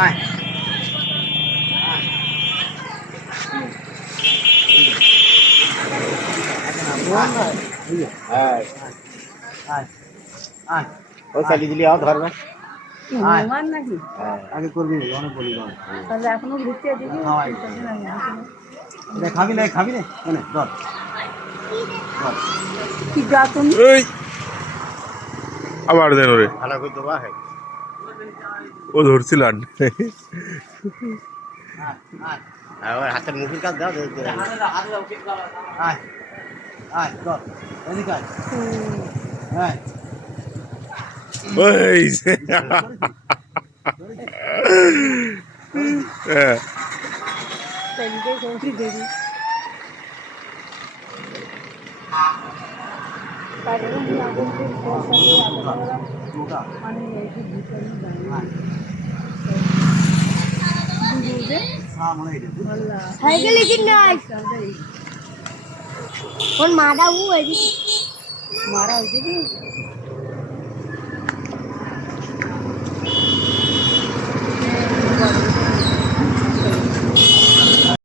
আয় দিবি খাওয়াই। খাবি না খাবি না ধর। আবার দেন ভালো করে দেওয়া হয়। ও ধরছিল আর আর হাতের মুখের কাজ দাও। হ্যাঁ। সাইকেল মাটা উ মারা হয়েছে কি